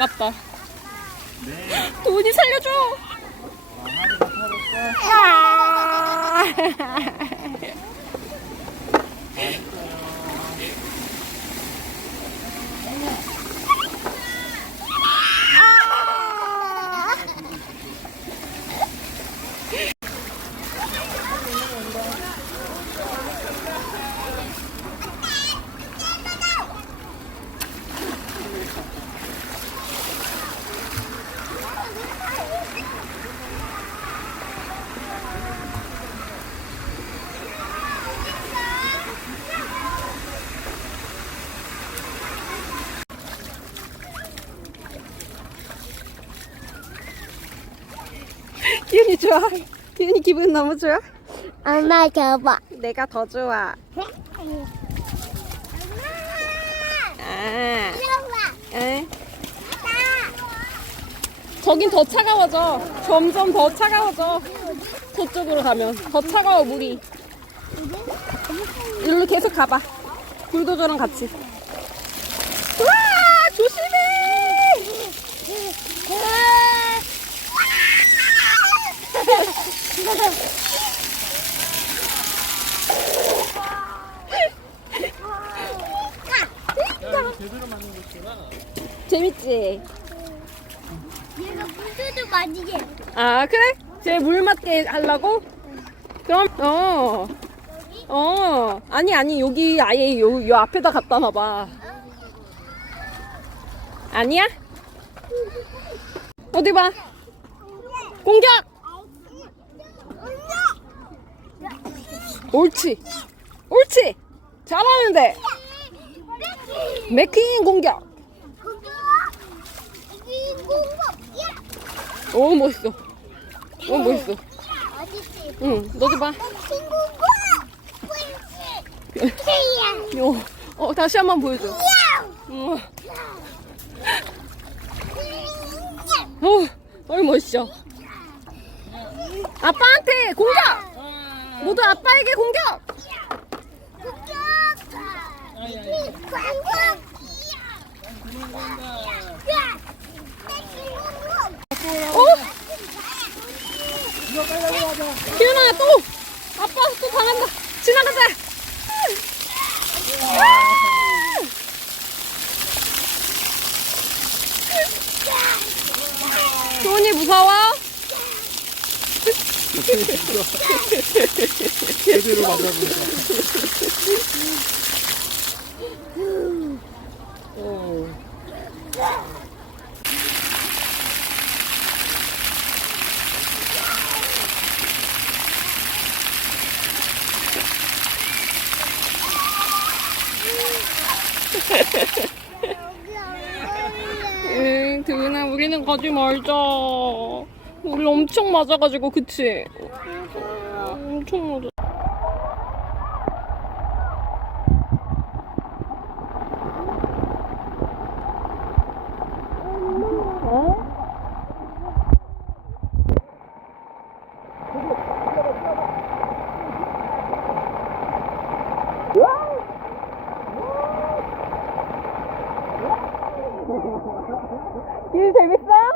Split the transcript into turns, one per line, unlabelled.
아깝다. 돈이 살려줘. 기운이 좋아. 기운이 기분 너무 좋아.
엄마 줘봐.
내가 더 좋아. 아,
줘봐.
에? 저긴 더 차가워져. 점점 더 차가워져. 저쪽으로 가면 더 차가워 물이. 일로 계속 가봐. 불도저랑 같이. 와 재밌지?
얘가 물도 맞이게.
아 그래? 쟤 물 맞게 하려고? 그럼 어. 어 아니 아니 여기 아예 요, 요 앞에다 갖다 놔봐 아니야? 어디 봐 공격 옳지 옳지 잘하는데 맥퀸 공격 오 멋있어 오 멋있어? 응 너도 봐. 요, 어, 다시 한 번 보여줘. 어, 어, 얼 멋있어. 아빠한테 공격! 모두 아빠에게 공격! 어? 기훈아, 또! 아빠 또 당한다! 지나가자! 기훈이 무서워?
제대로 맞아보니까.
응, 기훈아, 우리는 가지 말자. 우리 엄청 맞아가지고, 그치? 엄청 맞아. 길 재밌어?